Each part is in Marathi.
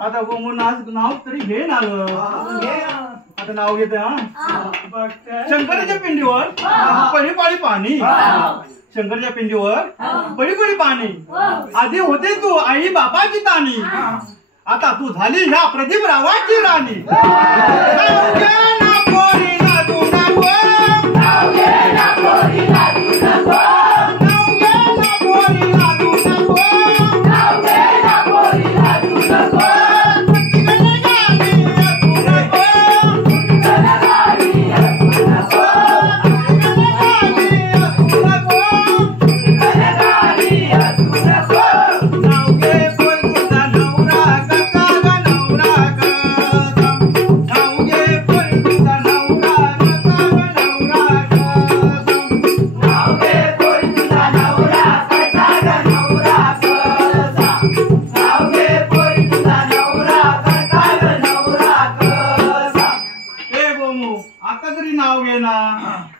आता गोमून नाव तरी घे ना ग. आता नाव घेते शंकराच्या पिंडीवर पळी पाळी पाणी. शंकराच्या पिंडीवर पळी पळी पाणी. आधी होते तू आई बापाची ताणी. आता तू झाली ह्या प्रदीप रावाची राणी.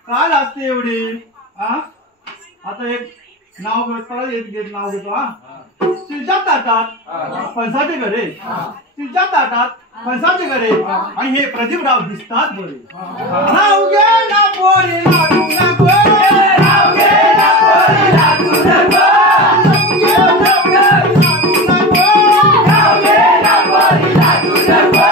काल असते एवढी. आता एक नाव घेत नाव घेतो. तिलच्या ताटात फणसाचे गरे. तिलच्या ताटात फणसाचे गरे. आणि हे प्रदीपराव दिसतात बरे. नाव घे ना पोरी लागू नको. नाव घे ना पोरी लागू नको. नाव घे ना पोरी लागू नको. नाव घे ना पोरी लागू नको.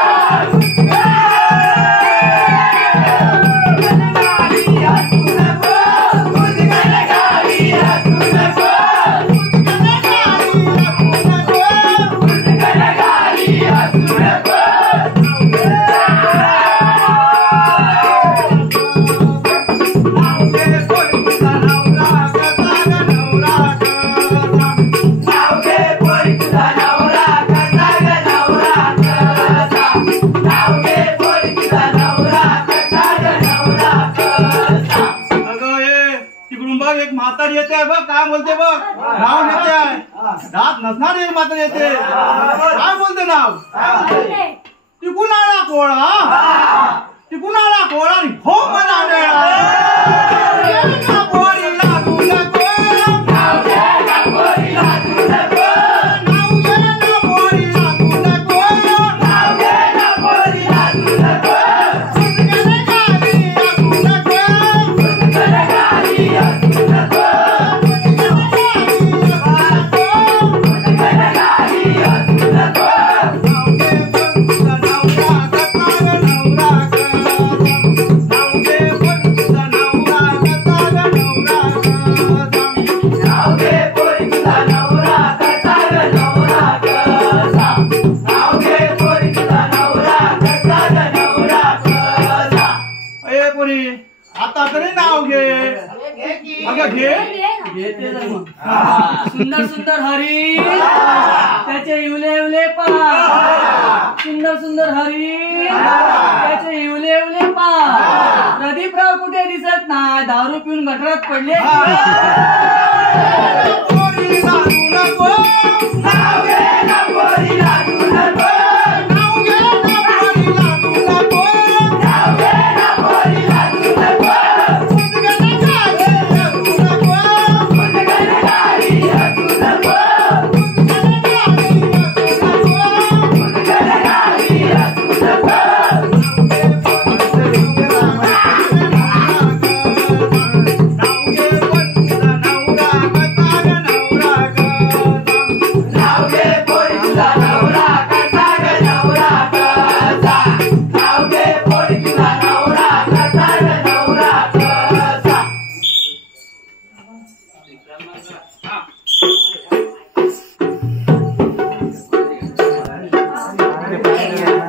येते बघ काय बोलते बघ. नाव घेते दात नसणार एक मात्र येते. काय बोलते नाव. तिकून आला कोळा. तिकून आला कोळा आणि हो मला पोरी लागू नको. नाव घे ना पोरी लागू नको. नाव घे ना पोरी लागू नको. नाव घे ना पोरी लागू नको. आता तरी नाव घे. अगं घे. सुंदर सुंदर हरी त्याचे इवले इवले पा. सुंदर सुंदर हरी त्याचे इवले इवले पा. प्रदीपराव कुठे दिसत नाही. दारू पिऊन गटरात पडले. नाव घे मंगळ